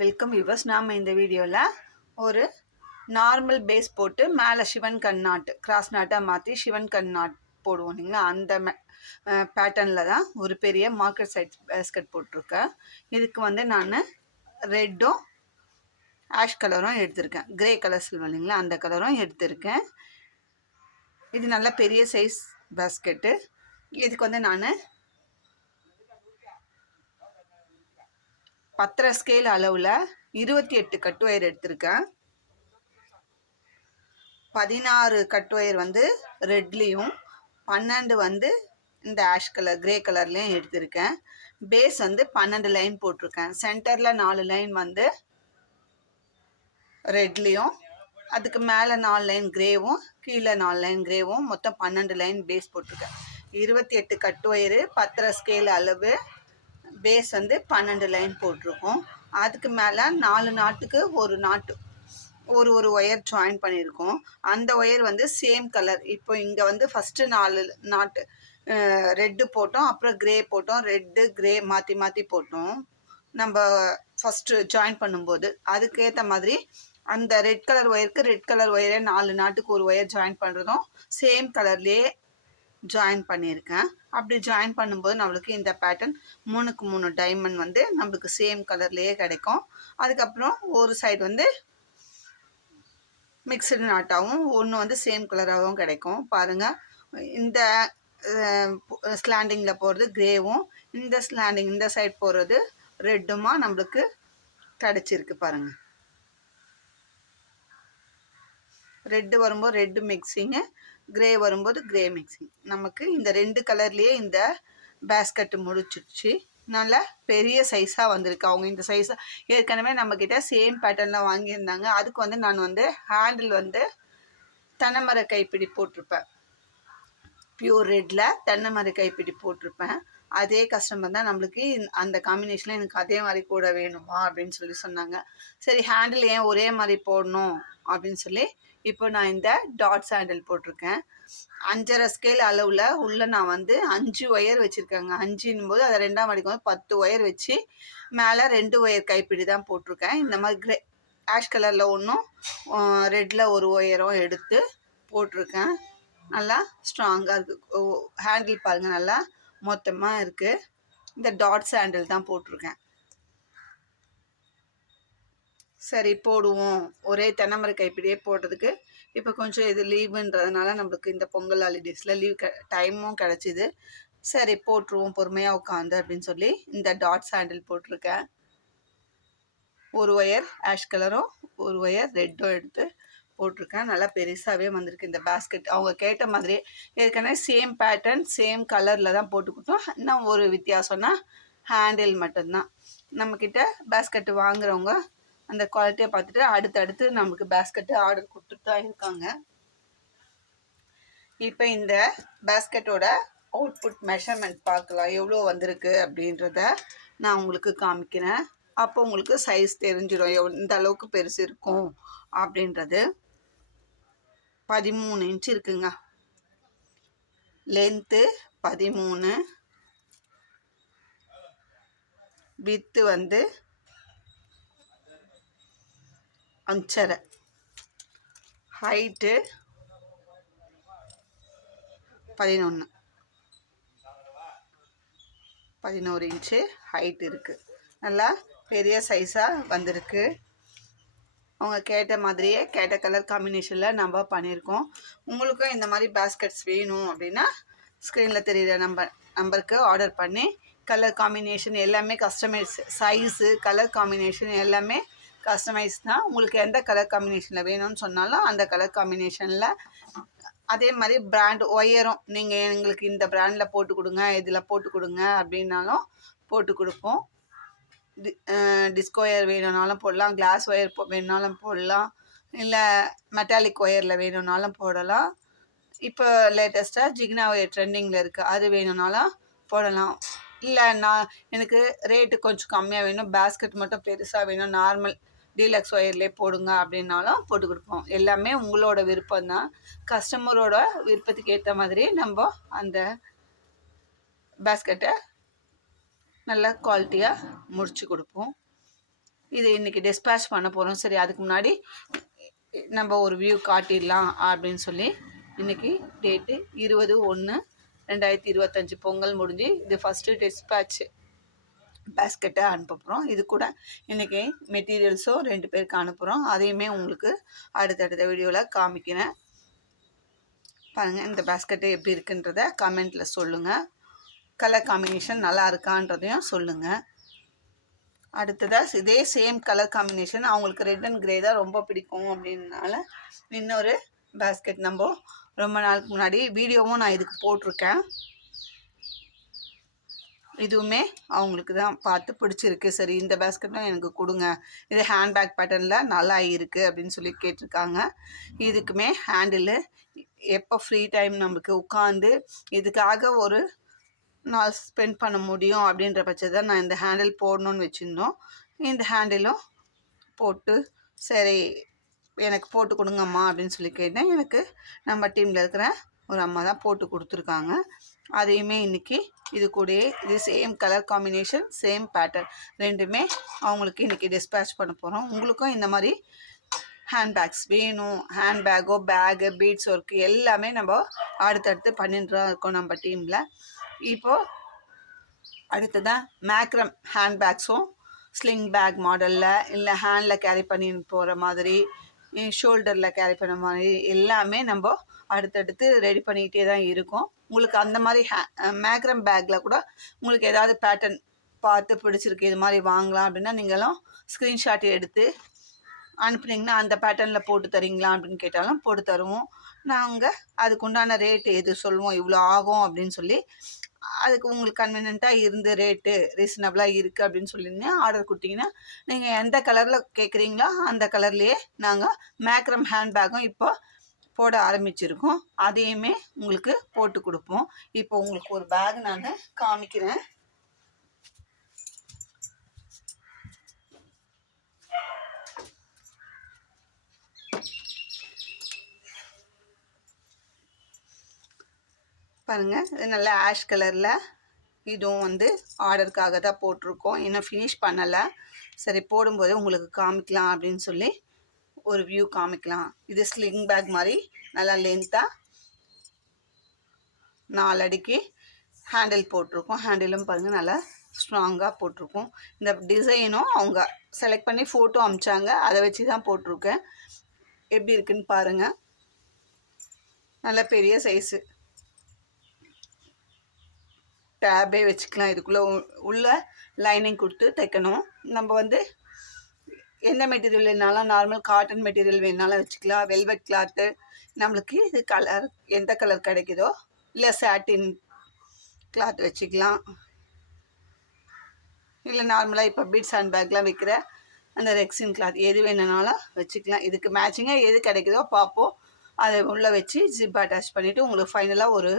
Welcome viewers. நாம் இந்த வீடியோவில் ஒரு நார்மல் பேஸ் போட்டு மேலே சிவன் கண் நாட்டு கிராஸ் நாட்டாக மாற்றி சிவன் கண் நாட் போடுவோம் இல்லைங்களா, அந்த பேட்டர்னில் தான் ஒரு பெரிய மார்க்கெட் சைட் பேஸ்கெட் போட்டிருக்கேன். இதுக்கு வந்து நான் ரெட்டும் ஆஷ் கலரும் எடுத்திருக்கேன், கிரே கலர் சொல்லுவோம் இல்லைங்களா, அந்த கலரும் எடுத்திருக்கேன். இது நல்ல பெரிய சைஸ் பேஸ்கெட்டு. இதுக்கு வந்து நான் 10 ஸ்கேல் அளவில் 28 கட் ஒயர் எடுத்திருக்கேன். 16 கட் ஒயர் வந்து ரெட்லேயும் 12 வந்து இந்த ஆஷ் கலர் கிரே கலர்லேயும் எடுத்திருக்கேன். பேஸ் வந்து 12 லைன் போட்டிருக்கேன். சென்டரில் 4 லைன் வந்து ரெட்லேயும், அதுக்கு மேலே 4 லைன் கிரேவும், கீழே 4 லைன் கிரேவும், மொத்தம் 12 லைன் பேஸ் போட்டிருக்கேன். 28 கட் ஒயரு, 10 ஸ்கேல் அளவு, பேஸ் வந்து 12 லைன் போட்டிருக்கோம். அதுக்கு மேலே 4 நாட்டுக்கு ஒரு நாட்டு ஒரு ஒயர் ஜாயின் பண்ணியிருக்கோம். அந்த ஒயர் வந்து சேம் கலர். இப்போ இங்கே வந்து ஃபஸ்ட்டு 4 நாட்டு ரெட்டு போட்டோம், அப்புறம் கிரே போட்டோம், ரெட்டு கிரே மாற்றி மாற்றி போட்டோம் நம்ம ஃபஸ்ட்டு ஜாயின் பண்ணும்போது. அதுக்கேற்ற மாதிரி அந்த ரெட் கலர் ஒயருக்கு ரெட் கலர் ஒயரே 4 நாட்டுக்கு ஒரு ஒயர் ஜாயின் பண்ணுறதும் சேம் கலர்லேயே ஜாயின் பண்ணியிருக்கேன். அப்படி ஜாயின் பண்ணும்போது நம்மளுக்கு இந்த பேட்டர்ன் 3க்கு 3 டைமண்ட் வந்து நம்மளுக்கு சேம் கலர்லேயே கிடைக்கும். அதுக்கப்புறம் ஒரு சைடு வந்து மிக்சடு நாட்டாகவும் ஒன்று வந்து சேம் கலராகவும் கிடைக்கும். பாருங்கள், இந்த ஸ்லாண்டிங்கில் போகிறது கிரேவும், இந்த ஸ்லாண்டிங் இந்த சைடு போகிறது ரெட்டுமா நம்மளுக்கு கிடச்சிருக்கு. பாருங்கள், ரெட்டு வரும்போது ரெட்டு மிக்சிங்கு, கிரே வரும்போது கிரே மிக்சிங். நமக்கு இந்த 2 கலர்லேயே இந்த பேஸ்கெட்டு முடிச்சிடுச்சு. நல்லா பெரிய சைஸாக வந்திருக்கு. அவங்க இந்த சைஸாக ஏற்கனவே நம்மக்கிட்ட சேம் பேட்டர்னில் வாங்கியிருந்தாங்க. அதுக்கு வந்து நான் வந்து ஹேண்டில் வந்து தென்னைமர கைப்பிடி போட்டிருப்பேன். பியூர் ரெட்டில் தென்னைமர கைப்பிடி போட்டிருப்பேன். அதே கஸ்டமர் தான் நம்மளுக்கு அந்த காம்பினேஷனில் எனக்கு அதே மாதிரி கூட வேணுமா அப்படின்னு சொன்னாங்க. சரி, ஹேண்டில் ஏன் ஒரே மாதிரி போடணும் அப்படின்னு சொல்லி இப்போ நான் இந்த டாட்ஸ் ஹேண்டில் போட்டிருக்கேன். 5.5 ஸ்கேல் அளவில் உள்ள நான் வந்து 5 ஒயர் வச்சுருக்கேங்க. 5ன்னும் போது அதை 2ஆம் அடிக்கும் போது 10 ஒயர் வச்சு மேலே 2 ஒயர் கைப்பிடி தான் போட்டிருக்கேன். இந்த மாதிரி கிரே ஆஷ் கலரில் ஒன்றும் ரெட்டில் ஒரு ஒயரும் எடுத்து போட்டிருக்கேன். நல்லா ஸ்ட்ராங்காக இருக்குது. ஹேண்டில் பாருங்கள், நல்லா மொத்தமாக இருக்குது. இந்த டாட்ஸ் ஹேண்டில் தான் போட்டிருக்கேன். சரி, போடுவோம். ஒரே தென்னைமர கைப்பிடியே போடுறதுக்கு இப்போ கொஞ்சம் இது லீவுன்றதுனால நம்மளுக்கு இந்த பொங்கல் ஹாலிடேஸில் லீவ் டைமும் கிடச்சிது. சரி, போட்டுருவோம் பொறுமையாக உட்காந்து அப்படின்னு சொல்லி இந்த டாட்ஸ் ஹேண்டில் போட்டிருக்கேன். ஒரு ஒயர் ஆஷ் கலரும் ஒரு ஒயர் ரெட்டும் எடுத்து போட்டிருக்கேன். நல்லா பெருசாகவே வந்திருக்கு இந்த பேஸ்கெட். அவங்க கேட்ட மாதிரி ஏற்கனவே சேம் பேட்டர்ன் சேம் கலரில் தான் போட்டுக்கிட்டோம். இன்னும் ஒரு வித்தியாசம்னா ஹேண்டில் மட்டும்தான். நம்மக்கிட்ட பேஸ்கெட்டு வாங்குறவங்க அந்த குவாலிட்டியை பார்த்துட்டு அடுத்தடுத்து நமக்கு பேஸ்கெட்டு ஆர்டர் கொடுத்துட்டு தான் இருக்காங்க. இப்போ இந்த பேஸ்கெட்டோட அவுட்புட் மெஷர்மெண்ட் பார்க்கலாம், எவ்வளோ வந்திருக்கு அப்படின்றத நான் உங்களுக்கு காமிக்கிறேன். அப்போ உங்களுக்கு சைஸ் தெரிஞ்சிடும் இந்த அளவுக்கு பெருசு இருக்கும் அப்படின்றது. 13 இன்ச்சு இருக்குங்க. லென்த்து 13, வித்து வந்து 5.5, ஹைட்டு 11 இன்ச்சு ஹைட் இருக்குது. நல்லா பெரிய சைஸாக வந்திருக்கு. அவங்க கேட்ட மாதிரியே கேட்ட கலர் காம்பினேஷனில் நம்ம பண்ணியிருக்கோம். உங்களுக்கும் இந்த மாதிரி பேஸ்கெட்ஸ் வேணும் அப்படின்னா ஸ்க்ரீனில் தெரிகிற நம்பருக்கு ஆர்டர் பண்ணி கலர் காம்பினேஷன் எல்லாமே கஸ்டமைஸ், சைஸு கலர் காம்பினேஷன் எல்லாமே கஸ்டமைஸ் தான். உங்களுக்கு எந்த கலர் காம்பினேஷனில் வேணும்னு சொன்னாலும் அந்த கலர் காம்பினேஷனில், அதே மாதிரி பிராண்ட் ஒயரும் நீங்கள் எங்களுக்கு இந்த பிராண்டில் போட்டு கொடுங்க, இதில் போட்டு கொடுங்க அப்படின்னாலும் போட்டு கொடுப்போம். டிஸ்கோ ஒயர் வேணும்னாலும் போடலாம், கிளாஸ் ஒயர் வேணுனாலும் போடலாம், இல்லை மெட்டாலிக் ஒயரில் வேணும்னாலும் போடலாம். இப்போ லேட்டஸ்ட்டாக ஜிக்னா ஒயர் ட்ரெண்டிங்கில் இருக்குது, அது வேணும்னாலும் போடலாம். இல்லை எனக்கு ரேட்டு கொஞ்சம் கம்மியாக வேணும், பேஸ்கெட் மட்டும் பெருசாக வேணும், நார்மல் டீலக்ஸ் ஒயர்லேயே போடுங்க அப்படின்னாலும் போட்டு கொடுப்போம். எல்லாமே உங்களோட விருப்பம் தான். கஸ்டமரோட விருப்பத்துக்கு ஏற்ற மாதிரி நம்ம அந்த பேஸ்கெட்டை நல்லா குவாலிட்டியாக முடித்து கொடுப்போம். இது இன்றைக்கி டிஸ்பேச் பண்ண போகிறோம். சரி, அதுக்கு முன்னாடி நம்ம ஒரு வியூ காட்டிடலாம் அப்படின்னு சொல்லி இன்றைக்கி டேட்டு 20/1/2025 பொங்கல் முடிஞ்சு இது ஃபஸ்ட்டு டிஸ்பேட்ச் பேஸ்கெட்டை அனுப்ப போகிறோம். இது கூட இன்றைக்கி மெட்டீரியல்ஸும் 2 பேருக்கு அனுப்புகிறோம். அதையுமே உங்களுக்கு அடுத்தடுத்த வீடியோவில் காமிக்கிறேன். பாருங்கள், இந்த பேஸ்கெட்டு எப்படி இருக்குன்றத கமெண்ட்டில் சொல்லுங்கள். கலர் காம்பினேஷன் நல்லா இருக்கான்றதையும் சொல்லுங்கள். அடுத்ததாக இதே சேம் கலர் காம்பினேஷன் அவங்களுக்கு ரெட் அண்ட் கிரே தான் ரொம்ப பிடிக்கும் அப்படின்னால இன்னொரு பேஸ்கெட் நம்ம ரொம்ப நாளுக்கு முன்னாடி வீடியோவும் நான் இதுக்கு போட்டிருக்கேன். இதுவுமே அவங்களுக்கு தான் பார்த்து பிடிச்சிருக்கு. சரி, இந்த பேஸ்கெட்டும் எனக்கு கொடுங்க, இது ஹேண்ட்பேக் பேட்டர்னில் நல்லா இருக்குது அப்படின்னு சொல்லி கேட்டிருக்காங்க. இதுக்குமே ஹேண்டிலு எப்போ ஃப்ரீ டைம் நம்மளுக்கு உட்காந்து இதுக்காக ஒரு நாள் ஸ்பெண்ட் பண்ண முடியும் அப்படின்ற பட்சத்தை நான் இந்த ஹேண்டில் போடணுன்னு வச்சுருந்தோம். இந்த ஹேண்டிலும் போட்டு சரி எனக்கு போட்டு கொடுங்கம்மா அப்படின்னு சொல்லி கேட்டேன். எனக்கு நம்ம டீமில் இருக்கிற ஒரு அம்மா தான் போட்டு கொடுத்துருக்காங்க. அதையுமே இன்றைக்கி இது கூடயே இது same colour combination same pattern ரெண்டுமே அவங்களுக்கு இன்றைக்கி டிஸ்பேச் பண்ண போகிறோம். உங்களுக்கும் இந்த மாதிரி ஹேண்ட்பேக்ஸ் வேணும், ஹேண்ட்பேக்கோ பேகு பீட்ஸ் ஒர்க்கு எல்லாமே நம்ம அடுத்தடுத்து பண்ணிட்டு தான் இருக்கோம் நம்ம டீமில். இப்போது அடுத்ததான் மேக்ரம் ஹேண்ட்பேக்ஸும் ஸ்லிங் பேக் மாடலில் இல்லை ஹேண்டில் கேரி பண்ணி போகிற மாதிரி ஷோல்டரில் கேரி பண்ண மாதிரி எல்லாமே நம்ம அடுத்தடுத்து ரெடி பண்ணிக்கிட்டே தான் இருக்கோம். உங்களுக்கு அந்த மாதிரி மேக்ரம் பேக்கில் கூட உங்களுக்கு ஏதாவது பேட்டர்ன் பார்த்து பிடிச்சிருக்கு இது மாதிரி வாங்கலாம் அப்படின்னா நீங்களும் ஸ்க்ரீன்ஷாட் எடுத்து அனுப்புனீங்கன்னா அந்த பேட்டர்னில் போட்டு தரீங்களா அப்படின்னு கேட்டாலும் போட்டு தருவோம். நாங்கள் அதுக்கு உண்டான ரேட்டு எது சொல்லுவோம், இவ்வளோ ஆகும் அப்படின்னு சொல்லி அதுக்கு உங்களுக்கு கன்வீனியண்ட்டாக இருந்து ரேட்டு ரீசனபிளாக இருக்குது அப்படின்னு சொல்லிங்கன்னா ஆர்டர் கொடுத்தீங்கன்னா நீங்கள் எந்த கலரில் கேட்குறீங்களோ அந்த கலர்லேயே நாங்கள் மேக்ரம் ஹேண்ட்பேக்கும் இப்போ போட ஆரம்பிச்சிருக்கோம். அதையுமே உங்களுக்கு போட்டு கொடுப்போம். இப்போ உங்களுக்கு ஒரு பேக் நான் காமிக்கிறேன். பாருங்கள், இது நல்லா ஆஷ் கலரில், இதுவும் ஆர்டருக்காக தான் போட்டிருக்கோம், இன்னும் ஃபினிஷ் பண்ணலை. சரி, போடும்போது உங்களுக்கு காமிக்கலாம் அப்படின்னு சொல்லி ஒரு வியூ காமிக்கலாம். இது ஸ்லிங் பேக் மாதிரி நல்லா லென்த்தாக 4 அடிக்கு ஹேண்டில் போட்டிருக்கோம். ஹேண்டிலும் பாருங்கள் நல்லா ஸ்ட்ராங்காக போட்டிருக்கோம். இந்த டிசைனும் அவங்க செலக்ட் பண்ணி ஃபோட்டோ அமிச்சாங்க, அதை வச்சு தான் போட்டிருக்கேன். எப்படி இருக்குன்னு பாருங்கள். நல்ல பெரிய சைஸு டேபே வச்சுக்கலாம். இதுக்குள்ளே உள்ள லைனிங் கொடுத்து தைக்கணும். நம்ம எந்த மெட்டீரியல் வேணாலும் நார்மல் காட்டன் மெட்டீரியல் வேணாலும் வச்சுக்கலாம். வெல்வெட் கிளாத்து நம்மளுக்கு இது கலர் எந்த கலர் கிடைக்குதோ இல்லை சாட்டின் கிளாத் வச்சுக்கலாம். இல்லை நார்மலாக இப்போ பீட்ஸ் ஹேண்ட் பேக்லாம் வைக்கிற அந்த ரெக்ஸின் கிளாத் எது வேணுனாலும் வச்சுக்கலாம். இதுக்கு மேட்சிங்காக எது கிடைக்குதோ பார்ப்போம், அதை உள்ளே வச்சு ஜிப் அட்டாச் பண்ணிவிட்டு உங்களுக்கு ஃபைனலாக ஒரு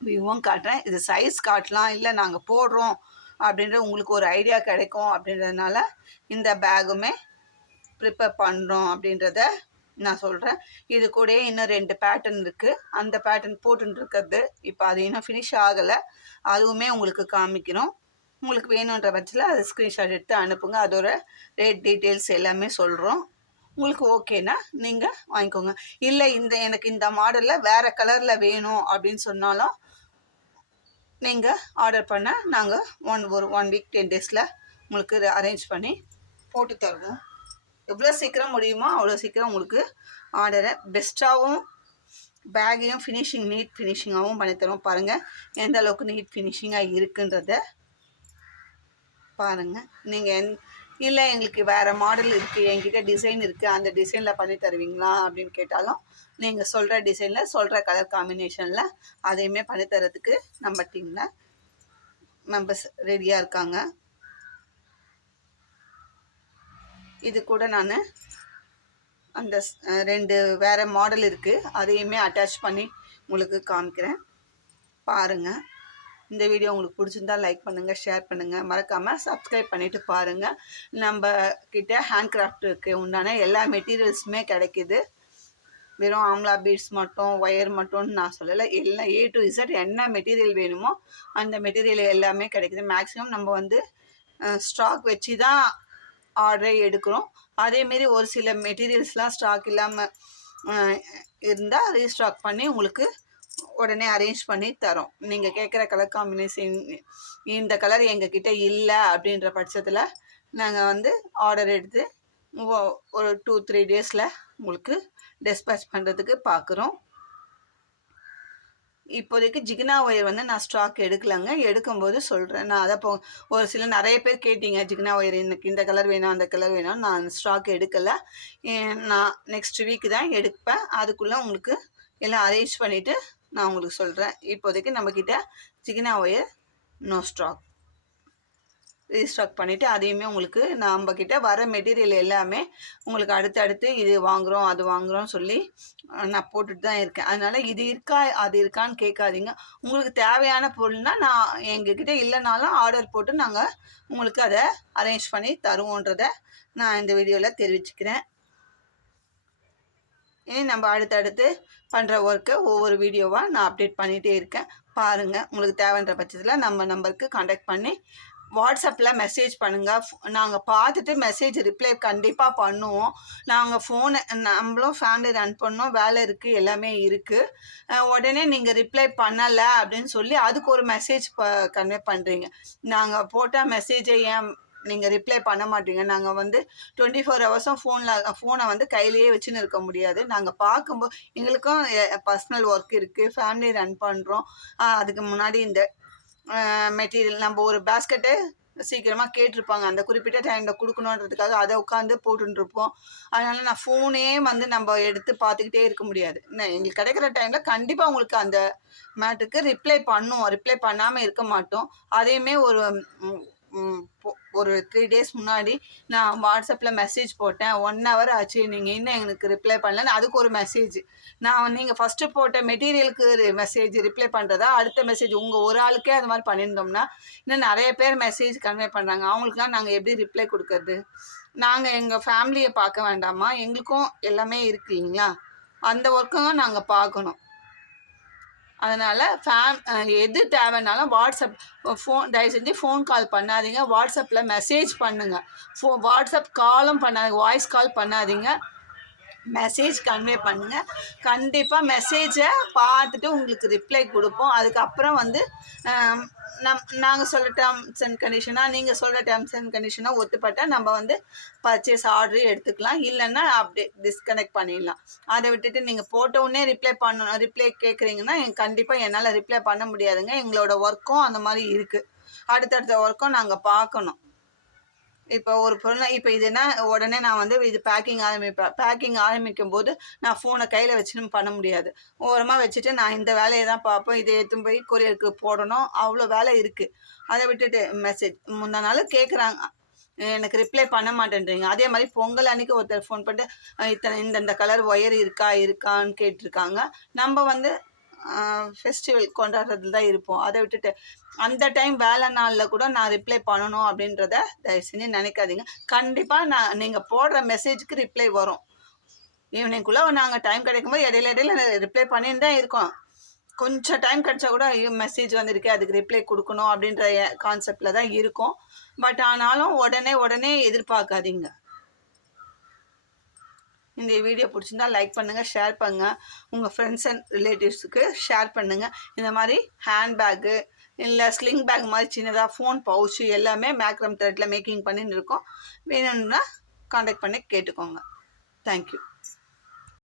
வியூவும் காட்டுறேன். இது சைஸ் காட்டலாம், இல்லை நாங்கள் போடுறோம் அப்படின்ற உங்களுக்கு ஒரு ஐடியா கிடைக்கும் அப்படின்றதுனால இந்த பேகுமே ப்ரிப்பேர் பண்ணுறோம் அப்படின்றத நான் சொல்கிறேன். இது கூட இன்னும் 2 பேட்டர்ன் இருக்குது. அந்த பேட்டர்ன் போட்டுருக்கிறது இப்போ அது இன்னும் ஃபினிஷ் ஆகலை, அதுவுமே உங்களுக்கு காமிக்கணும். உங்களுக்கு வேணுன்ற பட்சத்தில் அதை ஸ்க்ரீன்ஷாட் எடுத்து அனுப்புங்க. அதோட ரேட் டீட்டெயில்ஸ் எல்லாமே சொல்கிறோம். உங்களுக்கு ஓகேனா நீங்கள் வாங்கிக்கோங்க. இல்லை எனக்கு இந்த மாடலில் வேறு கலரில் வேணும் அப்படின்னு சொன்னாலும் நீங்கள் ஆர்டர் பண்ண நாங்கள் ஒரு 1 வீக் 10 டேஸில் உங்களுக்கு அரேஞ்ச் பண்ணி போட்டு தருவோம். எவ்வளோ சீக்கிரம் முடியுமோ அவ்வளோ சீக்கிரம் உங்களுக்கு ஆர்டரை பெஸ்ட்டாகவும் பேக்கையும் நீட் ஃபினிஷிங்காகவும் பண்ணித்தரோம். பாருங்கள் எந்த அளவுக்கு நீட் ஃபினிஷிங்காக இருக்குன்றத பாருங்கள். நீங்கள் இல்லை எங்களுக்கு வேறு மாடல் இருக்குது, என்கிட்ட டிசைன் இருக்குது, அந்த டிசைனில் பண்ணி தருவீங்களா அப்படின்னு கேட்டாலும் நீங்கள் சொல்கிற டிசைனில் சொல்கிற கலர் காம்பினேஷனில் அதையுமே பண்ணித்தரதுக்கு நம்ம டீமில் மெம்பர்ஸ் ரெடியாக இருக்காங்க. இது கூட நான் அந்த 2 வேறு மாடல் இருக்குது, அதையுமே அட்டாச் பண்ணி உங்களுக்கு காமிக்கிறேன். பாருங்கள். இந்த வீடியோ உங்களுக்கு பிடிச்சிருந்தால் லைக் பண்ணுங்கள், ஷேர் பண்ணுங்கள், மறக்காமல் சப்ஸ்கிரைப் பண்ணிவிட்டு பாருங்கள். நம்ம கிட்ட ஹேண்ட் கிராஃப்ட்டுக்கு உண்டான எல்லா மெட்டீரியல்ஸுமே கிடைக்கிது. வெறும் ஆம்லா பீட்ஸ் மட்டும் ஒயர் மட்டும்னு நான் சொல்லலை, எல்லாம் A to Z என்ன மெட்டீரியல் வேணுமோ அந்த மெட்டீரியல் எல்லாமே கிடைக்கிது. மேக்ஸிமம் நம்ம ஸ்டாக் வச்சு தான் ஆர்டரே எடுக்கிறோம். அதேமாரி ஒரு சில மெட்டீரியல்ஸ்லாம் ஸ்டாக் இல்லாமல் இருந்தால் ரீஸ்டாக் பண்ணி உங்களுக்கு உடனே அரேஞ்ச் பண்ணி தரோம். நீங்கள் கேட்குற கலர் காம்பினேஷன் இந்த கலர் எங்ககிட்ட இல்லை அப்படின்ற பட்சத்தில் நாங்கள் வந்து ஆர்டர் எடுத்து ஒரு 2-3 டேஸில் உங்களுக்கு டிஸ்பேச் பண்ணுறதுக்கு பார்க்குறோம். இப்போதைக்கு ஜிகினா ஒயர் வந்து நான் ஸ்டாக் எடுக்கலைங்க. எடுக்கும்போது சொல்கிறேன். நான் அதை ஒரு சில நிறைய பேர் கேட்டீங்க ஜிகினா ஒயர் எனக்கு இந்த கலர் வேணும் அந்த கலர் வேணும். நான் ஸ்டாக் எடுக்கலை. நான் நெக்ஸ்ட் வீக் தான் எடுப்பேன். அதுக்குள்ளே உங்களுக்கு எல்லாம் அரேஞ்ச் பண்ணிவிட்டு நான் உங்களுக்கு சொல்கிறேன். இப்போதைக்கு நம்மக்கிட்ட ஜிகினா ஒயர் நோ ஸ்டாக். ரீஸ்டாக் பண்ணிவிட்டு அதையுமே உங்களுக்கு நம்மக்கிட்ட வர மெட்டீரியல் எல்லாமே உங்களுக்கு அடுத்தடுத்து இது வாங்குகிறோம் அது வாங்குகிறோம் சொல்லி நான் போட்டுட்டு தான் இருக்கேன். அதனால் இது இருக்கா அது இருக்கான்னு கேட்காதீங்க. உங்களுக்கு தேவையான பொருள்னால் நான் எங்ககிட்ட இல்லைனாலும் ஆர்டர் போட்டு நாங்கள் உங்களுக்கு அதை அரேஞ்ச் பண்ணி தருவோன்றதை நான் இந்த வீடியோவில் தெரிவிச்சுக்கிறேன். இனி நம்ம அடுத்தடுத்து பண்ணுற ஒர்க்கை ஒவ்வொரு வீடியோவாக நான் அப்டேட் பண்ணிகிட்டே இருக்கேன். பாருங்கள். உங்களுக்கு தேவைன்ற பட்சத்தில் நம்ம நம்பருக்கு காண்டாக்ட் பண்ணி வாட்ஸ்அப்பில் மெசேஜ் பண்ணுங்கள். நாங்கள் பார்த்துட்டு மெசேஜ் ரிப்ளை கண்டிப்பாக பண்ணுவோம். நாங்கள் ஃபோனை நம்மளும் ஃபேமிலி ரன் பண்ணோம், வேலை இருக்குது, எல்லாமே இருக்குது. உடனே நீங்கள் ரிப்ளை பண்ணலை அப்படின்னு சொல்லி அதுக்கு ஒரு மெசேஜ் கன்வே பண்ணுறீங்க. நாங்கள் போட்டால் மெசேஜை ஏன் நீங்கள் ரிப்ளை பண்ண மாட்டீங்க? நாங்கள் வந்து 24 ஹவர்ஸும் ஃபோனை வந்து கையிலேயே வச்சுன்னு இருக்க முடியாது. நாங்கள் பார்க்கும்போது எங்களுக்கும் பர்சனல் ஒர்க் இருக்குது, ஃபேமிலி ரன் பண்ணுறோம். அதுக்கு முன்னாடி இந்த மெட்டீரியல் நம்ம ஒரு பேஸ்கெட்டு சீக்கிரமாக கேட்டிருப்பாங்க, அந்த குறிப்பிட்ட டைமில் கொடுக்கணுன்றதுக்காக அதை உட்காந்து போட்டுருப்போம். அதனால் நான் ஃபோனே வந்து நம்ம எடுத்து பார்த்துக்கிட்டே இருக்க முடியாது. எங்களுக்கு கிடைக்கிற டைமில் கண்டிப்பாக உங்களுக்கு அந்த மேட்டுக்கு ரிப்ளை பண்ணுவோம். ரிப்ளை பண்ணாமல் இருக்க மாட்டோம். அதையுமே ஒரு 3 டேஸ் முன்னாடி நான் வாட்ஸ்அப்பில் மெசேஜ் போட்டேன். 1 ஹவர் ஆச்சு, நீங்கள் இன்னும் எனக்கு ரிப்ளை பண்ணலன்னு அதுக்கு ஒரு மெசேஜ். நீங்கள் ஃபஸ்ட்டு போட்ட மெட்டீரியலுக்கு மெசேஜ் ரிப்ளை பண்ணுறதா அடுத்த மெசேஜ் உங்கள் ஒரு ஆளுக்கே அது மாதிரி பண்ணியிருந்தோம்னா இன்னும் நிறைய பேர் மெசேஜ் கன்வே பண்ணுறாங்க. அவங்களுக்குலாம் நாங்கள் எப்படி ரிப்ளை கொடுக்கறது? நாங்கள் எங்கள் ஃபேமிலியை பார்க்க வேண்டாமா? எங்களுக்கும் எல்லாமே இருக்கு இல்லைங்களா? அந்த ஒர்க்கும் நாங்கள் பார்க்கணும். அதனால் எது தேவைன்னாலும் ஃபோன் தயவு செஞ்சு ஃபோன் கால் பண்ணாதீங்க. வாட்ஸ்அப்பில் மெசேஜ் பண்ணுங்கள். வாட்ஸ்அப் காலும் பண்ணாதீங்க, வாய்ஸ் கால் பண்ணாதீங்க, மெசேஜ் கன்வே பண்ணுங்கள். கண்டிப்பாக மெசேஜை பார்த்துட்டு உங்களுக்கு ரிப்ளை கொடுப்போம். அதுக்கப்புறம் வந்து நாங்கள் சொல்கிற டேர்ம்ஸ் அண்ட் கண்டிஷனாக நீங்கள் சொல்கிற டேர்ம்ஸ் அண்ட் கண்டிஷனாக ஒத்துப்பட்டால் நம்ம வந்து பர்ச்சேஸ் ஆர்டரு எடுத்துக்கலாம். இல்லைன்னா அப்படியே டிஸ்கனெக்ட் பண்ணிடலாம். அதை விட்டுட்டு நீங்கள் போட்ட உடனே ரிப்ளை கேட்குறீங்கன்னா கண்டிப்பாக என்னால் ரிப்ளை பண்ண முடியாதுங்க. எங்களோட ஒர்க்கும் அந்த மாதிரி இருக்குது. அடுத்தடுத்த ஒர்க்கும் நாங்கள் பார்க்கணும். இப்போ ஒரு பொருளை இப்போ இதுனா உடனே நான் வந்து இது பேக்கிங் ஆரம்பிக்கும் போது நான் ஃபோனை கையில் வச்சுன்னு பண்ண முடியாது. ஓரமாக வச்சுட்டு நான் இந்த வேலையை தான் பார்ப்பேன். இதை எடுத்துன்னு போய் கொரியருக்கு போடணும், அவ்வளோ வேலை இருக்குது. அதை விட்டுட்டு மெசேஜ் முந்தா நாள் கேட்குறாங்க, எனக்கு ரிப்ளை பண்ண மாட்டேன்றீங்க. அதே மாதிரி பொங்கல் அன்றைக்கி ஒருத்தர் ஃபோன் பண்ணிட்டு இந்த கலர் ஒயர் இருக்கான்னு கேட்டிருக்காங்க. நம்ம வந்து ஃபெஸ்டிவல் கொண்டாடுறதுல தான் இருப்போம். அதை விட்டுட்டு அந்த டைம் வேலை நாளில் கூட நான் ரிப்ளை பண்ணணும் அப்படின்றத தயவு செஞ்சு நினைக்காதீங்க. கண்டிப்பாக நீங்கள் போடுற மெசேஜுக்கு ரிப்ளை வரும். ஈவினிங்குள்ளே நாங்கள் டைம் கிடைக்கும்போது இடையில ரிப்ளை பண்ணின்னு தான் இருக்கோம். கொஞ்சம் டைம் கிடச்சா கூட மெசேஜ் வந்திருக்கு அதுக்கு ரிப்ளை கொடுக்கணும் அப்படின்ற கான்செப்டில் தான் இருக்கும். பட் ஆனாலும் உடனே எதிர்பார்க்காதீங்க. இந்த வீடியோ பிடிச்சிருந்தா லைக் பண்ணுங்கள், ஷேர் பண்ணுங்கள், உங்கள் ஃப்ரெண்ட்ஸ் அண்ட் ரிலேட்டிவ்ஸுக்கு ஷேர் பண்ணுங்கள். இந்த மாதிரி ஹேண்ட்பேக்கு இல்லை ஸ்லிங் பேக் மாதிரி சின்னதாக ஃபோன் பவுச்சு எல்லாமே மேக்ரம் த்ரெட்டில் மேக்கிங் பண்ணின்னு இருக்கோம். வேணும்னா காண்டாக்ட் பண்ணி கேட்டுக்கோங்க. தேங்க்யூ.